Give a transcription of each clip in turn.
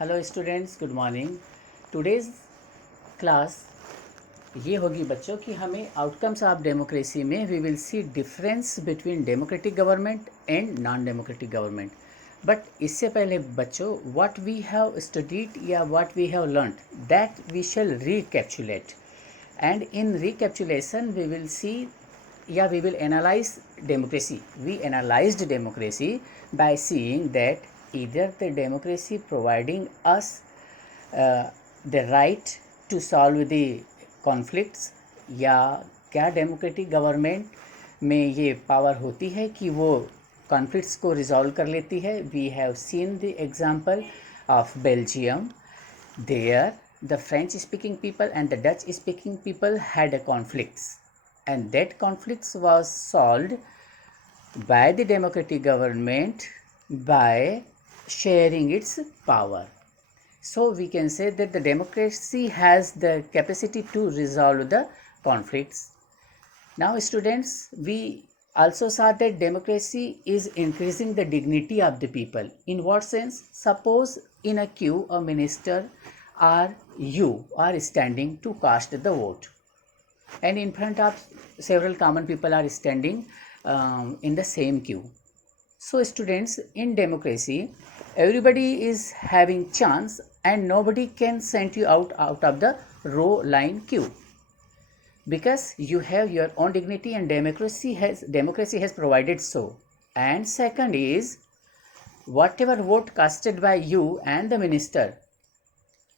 Hello students, good morning. Today's class ये होगी बच्चों कि हमें आउटकम्स ऑफ डेमोक्रेसी में we will see difference between democratic government and non democratic government. But इससे पहले बच्चों, व्हाट वी हैव स्टडीड या what we have learned that we shall recapitulate, and in recapitulation we will see, yeah, we will analyze democracy. We analyzed democracy by seeing that either the democracy providing us the right to solve the conflicts, या क्या democratic government में ये power होती है कि वो conflicts को resolve कर लेती है. We have seen the example of Belgium. There, the French speaking people and the Dutch speaking people had a conflicts, and that conflicts was solved by the democratic government by sharing its power. So we can say that the democracy has the capacity to resolve the conflicts. Now students, we also saw that democracy is increasing the dignity of the people. In what sense? Suppose in a queue a minister or you are standing to cast the vote, and in front of several common people are standing in the same queue. So students, in democracy everybody is having chance and nobody can send you out of the row line queue, because you have your own dignity and democracy has provided so. And second is, whatever vote casted by you and the minister,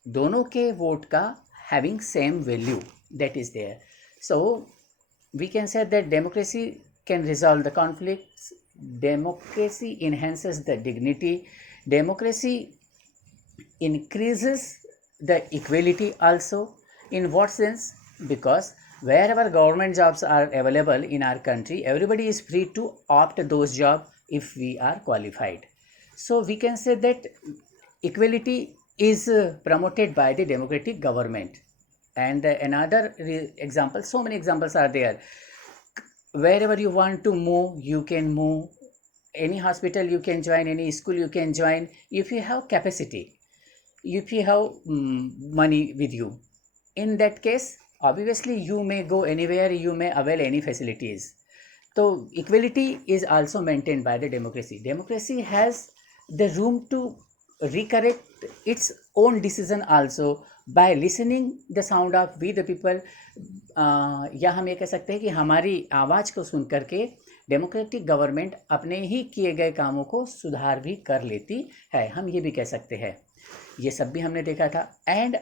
दोनों के vote का having same value, that is there. So we can say that democracy can resolve the conflicts, democracy enhances the dignity, democracy increases the equality also. In what sense? Because wherever government jobs are available in our country, everybody is free to opt those jobs if we are qualified. So we can say that equality is promoted by the democratic government. And another example, so many examples are there. Wherever you want to move, you can move. Any hospital you can join, any school you can join, if you have capacity, if you have money with you. In that case, obviously you may go anywhere, you may avail any facilities. So equality is also maintained by the democracy. Democracy has the room to recorrect its own decision also by listening the sound of we the people. या हम ये कह सकते हैं कि हमारी आवाज़ को सुन करके डेमोक्रेटिक गवर्नमेंट अपने ही किए गए कामों को सुधार भी कर लेती है, हम ये भी कह सकते हैं. ये सब भी हमने देखा था. And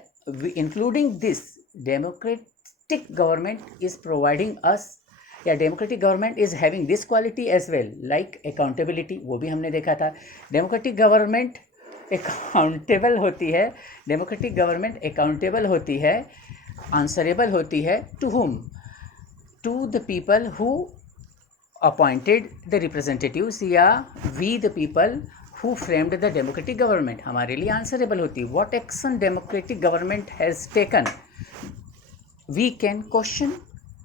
including this, democratic government is providing us, या democratic government is having this quality as well, like accountability, वो भी हमने देखा था. डेमोक्रेटिक गवर्नमेंट अकाउंटेबल होती है, डेमोक्रेटिक गवर्नमेंट अकाउंटेबल होती है, आंसरेबल होती है. To whom? To the people who appointed the representatives, या we the people who framed the democratic government, हमारे लिए आंसरेबल होती. what action democratic government has taken, we can question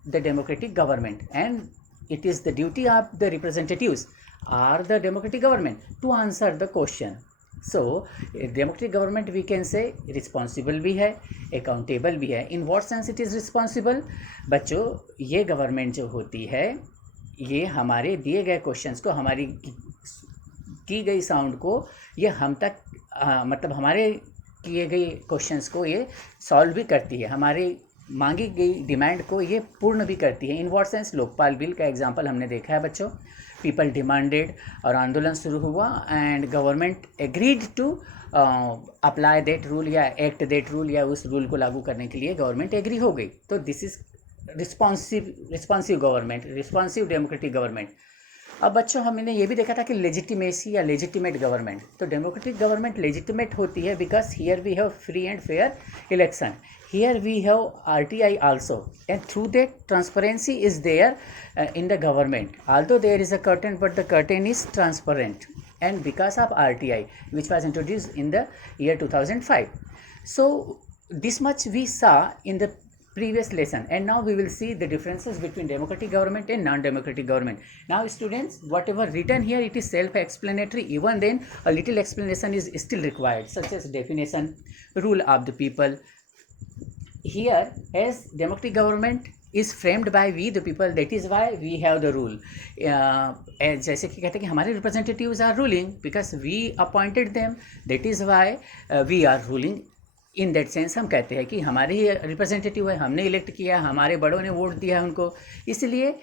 the democratic government, and it is the duty of the representatives or the democratic government to answer the question. So democratic government we can say responsible भी है, accountable भी है. in what sense it is responsible? बच्चों, ये government जो होती है, ये हमारे दिए गए क्वेश्चंस को, हमारी की गई साउंड को ये हम तक मतलब हमारे किए गए क्वेश्चंस को ये सॉल्व भी करती है, हमारे मांगी गई डिमांड को ये पूर्ण भी करती है. In what sense? Lokpal bill का एग्जांपल हमने देखा है बच्चों. पीपल डिमांडेड और आंदोलन शुरू हुआ and government agreed to apply that rule या एक्ट दैट रूल, या उस रूल को लागू करने के लिए गवर्नमेंट एग्री हो गई. तो this is responsive government, responsive democratic government. अब बच्चों, हमने ये भी देखा था कि लेजिटिमेसी या लेजिटिमेट गवर्नमेंट. तो डेमोक्रेटिक गवर्नमेंट लेजिटिमेट होती है because here we have free and fair election, here we have RTI also, and through that transparency is there in the government. Although there is a curtain, but the curtain is transparent, and because of RTI, which was introduced in the year 2005. So this much we saw in the previous lesson, and now we will see the differences between democratic government and non-democratic government. Now students, whatever written here, it is self-explanatory. Even then a little explanation is still required, such as definition, rule of the people. Here, as democratic government is framed by we the people, that is why we have the rule. जैसे कि कहते हैं कि हमारे representatives are ruling because we appointed them, that is why we are ruling. In that sense हम कहते हैं कि हमारे ही रिप्रेजेंटेटिव है, हमने इलेक्ट किया, हमारे बड़ों ने वोट दिया है उनको, इसलिए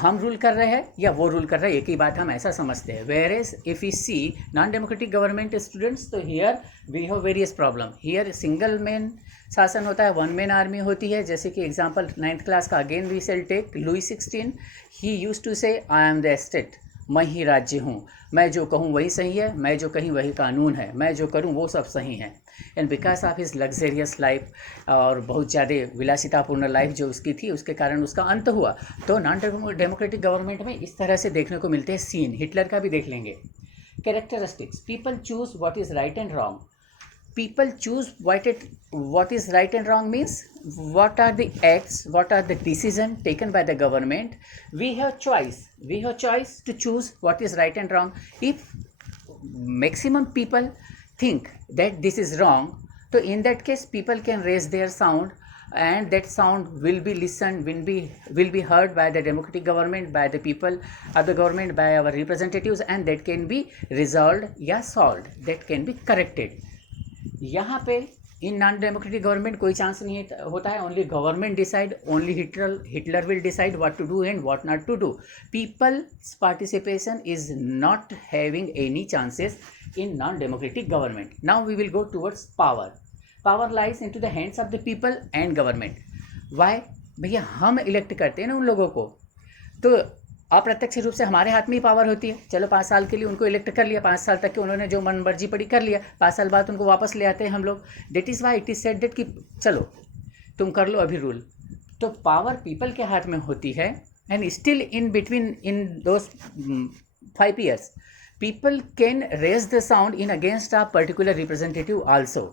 हम रूल कर रहे हैं या वो रूल कर रहे हैं, एक ही बात हम ऐसा समझते हैं. Whereas if you see non democratic government students, तो here we have various problem. Here single man शासन होता है, वन मैन आर्मी होती है. जैसे कि एग्जांपल 9th क्लास का again we shall take Louis 16. He used to say I am the state, मैं ही राज्य हूँ, मैं जो कहूँ वही सही है, मैं जो कहीं वही कानून है, मैं जो करूँ वो सब सही है. And because of his luxurious life, और बहुत ज़्यादा विलासितापूर्ण लाइफ जो उसकी थी, उसके कारण उसका अंत हुआ. तो नॉन डेमोक्रेटिक गवर्नमेंट में इस तरह से देखने को मिलते हैं सीन. हिटलर का भी देख लेंगे. Characteristics, people choose what is right and wrong. People choose what is right and wrong means what are the acts, what are the decision taken by the government. We have choice to choose what is right and wrong. If maximum people think that this is wrong, so in that case people can raise their sound, and that sound will be listened, will be heard by the democratic government, by the people of the government, by our representatives, and that can be resolved या solved, that can be corrected. यहाँ पे in non democratic government कोई chance नहीं होता है. Only government decide, only Hitler will decide what to do and what not to do. People's participation is not having any chances in non democratic government. Now we will go towards power. Power lies into the hands of the people and government. Why? भैया हम elect करते हैं ना उन लोगों को, तो अप्रत्यक्ष रूप से हमारे हाथ में ही पावर होती है. चलो 5 साल के लिए उनको इलेक्ट कर लिया, 5 साल तक के उन्होंने जो मन मर्जी पड़ी कर लिया, 5 साल बाद उनको वापस ले आते हैं हम लोग. That is why it is said that कि चलो तुम कर लो अभी रूल. तो पावर पीपल के हाथ में होती है. And still in between in those 5 years people can raise the sound in against a particular representative also.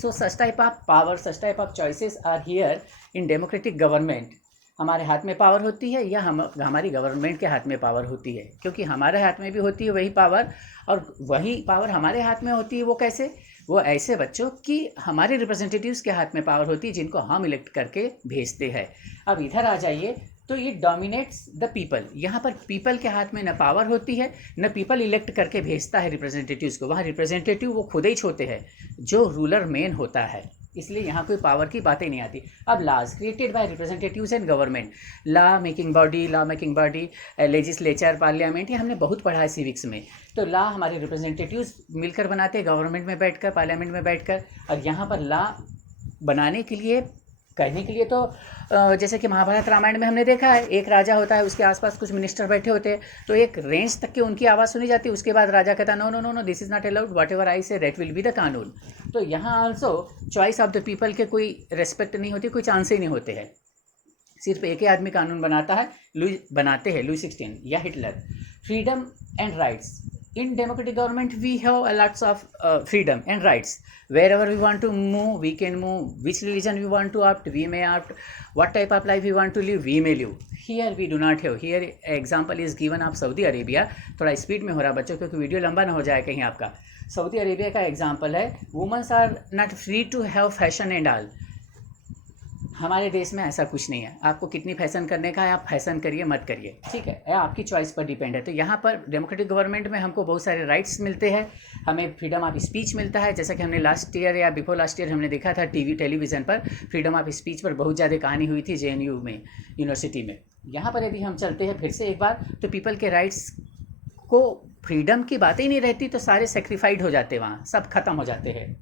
So such type of power, such type of choices are here in democratic government. हमारे हाथ में power होती है या हमारी government के हाथ में पावर होती है, क्योंकि हमारे हाथ में भी होती है वही पावर, और वही पावर हमारे हाथ में होती है. वो कैसे? वो ऐसे बच्चों की हमारे रिप्रेजेंटेटिव्स के हाथ में पावर होती है जिनको हम इलेक्ट करके भेजते हैं. अब इधर आ जाइए, तो ये डोमिनेट्स द पीपल. यहाँ पर पीपल के हाथ में न पावर होती है, न पीपल इलेक्ट करके भेजता है रिप्रेजेंटेटिव्स को. वहाँ रिप्रेजेंटेटिव वो खुद ही होते हैं, जो रूलर मेन होता है. इसलिए यहाँ कोई पावर की बातें नहीं आती. अब laws created by representatives and government, law making body, legislature, parliament, ये हमने बहुत पढ़ा है सिविक्स में. तो लॉ हमारे रिप्रेजेंटेटिव्स मिलकर बनाते हैं गवर्नमेंट में बैठकर, पार्लियामेंट में बैठकर. और यहाँ पर लॉ बनाने के लिए, कहने के लिए तो जैसे कि महाभारत रामायण में हमने देखा है, एक राजा होता है, उसके आसपास कुछ मिनिस्टर बैठे होते हैं, तो एक रेंज तक की उनकी आवाज़ सुनी जाती है. उसके बाद राजा कहता है no no no no, this is not allowed, whatever I say that will be the कानून. तो यहाँ also choice of the people के कोई रेस्पेक्ट नहीं होती, कोई चांस ही नहीं होते हैं. सिर्फ एक ही आदमी कानून बनाता है, लुई 16 या Hitler. Freedom and rights. In democratic government we have lots of freedom and rights. Wherever we want to move, we can move. Which religion we want to opt, we may opt. What type of life we want to live, we may live. Here we do not have. Here example is given of Saudi Arabia. थोड़ा speed में हो रहा बच्चों, क्योंकि video लंबा ना हो जाए कहीं आपका. सऊदी अरेबिया का एग्जाम्पल है, womens are not free to have fashion and all. हमारे देश में ऐसा कुछ नहीं है. आपको कितनी फैशन करने का है, आप फैशन करिए मत करिए, ठीक है, आपकी चॉइस पर डिपेंड है. तो यहाँ पर डेमोक्रेटिक गवर्नमेंट में हमको बहुत सारे राइट्स मिलते हैं. हमें फ्रीडम ऑफ स्पीच मिलता है, जैसा कि हमने लास्ट ईयर या बिफोर लास्ट ईयर हमने देखा था टेलीविज़न पर. फ्रीडम ऑफ स्पीच पर बहुत ज़्यादा कहानी हुई थी JNU में, यूनिवर्सिटी में. यहाँ पर यदि हम चलते हैं फिर से एक बार, तो पीपल के राइट्स को फ्रीडम की बातें ही नहीं रहती, तो सारे सेक्रीफाइड हो जाते, वहाँ सब खत्म हो जाते हैं.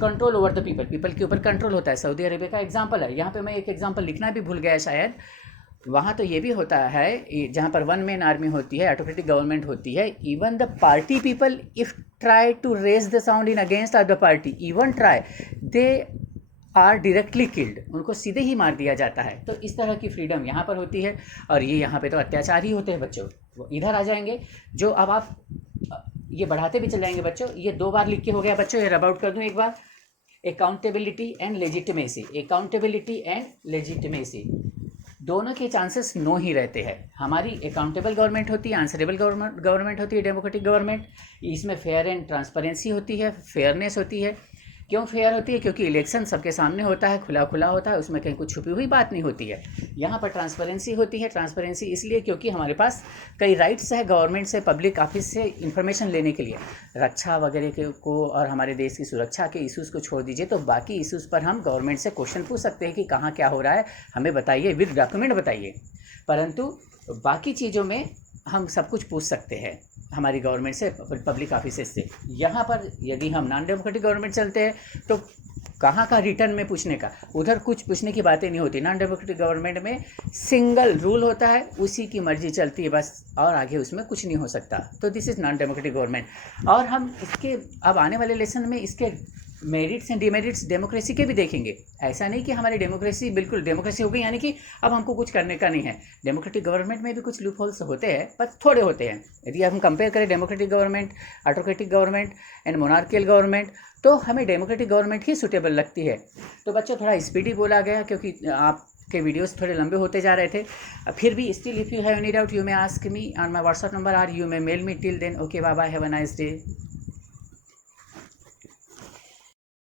कंट्रोल ओवर द पीपल के ऊपर कंट्रोल होता है. सऊदी अरेबिया का एग्जांपल है. यहाँ पे मैं एक एग्जांपल लिखना भी भूल गया शायद. वहाँ तो ये भी होता है, जहाँ पर वन मैन आर्मी होती है, ऑटोक्रेटिक गवर्नमेंट होती है. Even the party people if try to raise the sound in against of the party, even try, they are directly killed. उनको सीधे ही मार दिया जाता है. तो इस तरह की फ्रीडम यहाँ पर होती है. और ये यहाँ पे तो अत्याचार ही होते हैं बच्चों. वो इधर आ जाएंगे, जो अब आप ये बढ़ाते भी चल जाएंगे बच्चों. ये 2 बार लिख के हो गया बच्चों, ये रब आउट कर दूँ एक बार. अकाउंटेबिलिटी एंड लेजिटिमेसी दोनों के चांसेस नो ही रहते हैं। हमारी अकाउंटेबल गवर्नमेंट होती है, आंसरेबल गवर्नमेंट होती है, डेमोक्रेटिक गवर्नमेंट। इसमें फेयर एंड ट्रांसपेरेंसी होती है, फेयरनेस होती है। क्यों फेयर होती है? क्योंकि इलेक्शन सबके सामने होता है, खुला खुला होता है, उसमें कहीं कुछ छुपी हुई बात नहीं होती है। यहाँ पर ट्रांसपेरेंसी होती है। ट्रांसपेरेंसी इसलिए क्योंकि हमारे पास कई राइट्स है गवर्नमेंट से, पब्लिक ऑफिस से इंफॉर्मेशन लेने के लिए। रक्षा वगैरह के को और हमारे देश की सुरक्षा के इश्यूज़ को छोड़ दीजिए, तो बाकी इश्यूज़ पर हम गवर्नमेंट से क्वेश्चन पूछ सकते हैं कि कहाँ क्या हो रहा है, हमें बताइए, विद डॉक्यूमेंट बताइए। परंतु बाकी चीज़ों में हम सब कुछ पूछ सकते हैं हमारी गवर्नमेंट से, पब्लिक ऑफिसेज से। यहाँ पर यदि हम नॉन डेमोक्रेटिक गवर्नमेंट चलते हैं तो कहाँ का रिटर्न में पूछने का, उधर कुछ पूछने की बातें नहीं होती। नॉन डेमोक्रेटिक गवर्नमेंट में सिंगल रूल होता है, उसी की मर्जी चलती है बस, और आगे उसमें कुछ नहीं हो सकता। तो this is non democratic government. और हम इसके अब आने वाले लेसन में इसके मेरिट्स एंड डिमेरिट्स डेमोक्रेसी के भी देखेंगे। ऐसा नहीं कि हमारी डेमोक्रेसी बिल्कुल डेमोक्रेसी हो गई यानी कि अब हमको कुछ करने का नहीं है। डेमोक्रेटिक गवर्नमेंट में भी कुछ लूप होल्स होते हैं, पर थोड़े होते हैं। यदि हम कंपेयर करें democratic government, autocratic government and monarchial government, तो हमें डेमोक्रेटिक गवर्नमेंट ही सूटेबल लगती है। तो बच्चों थोड़ा स्पीडी बोला गया क्योंकि आपके वीडियोस थोड़े लंबे होते जा रहे थे। फिर भी still if you have any doubt you may ask me on my WhatsApp number और you may mail me. Till then okay, bye bye, have a nice day.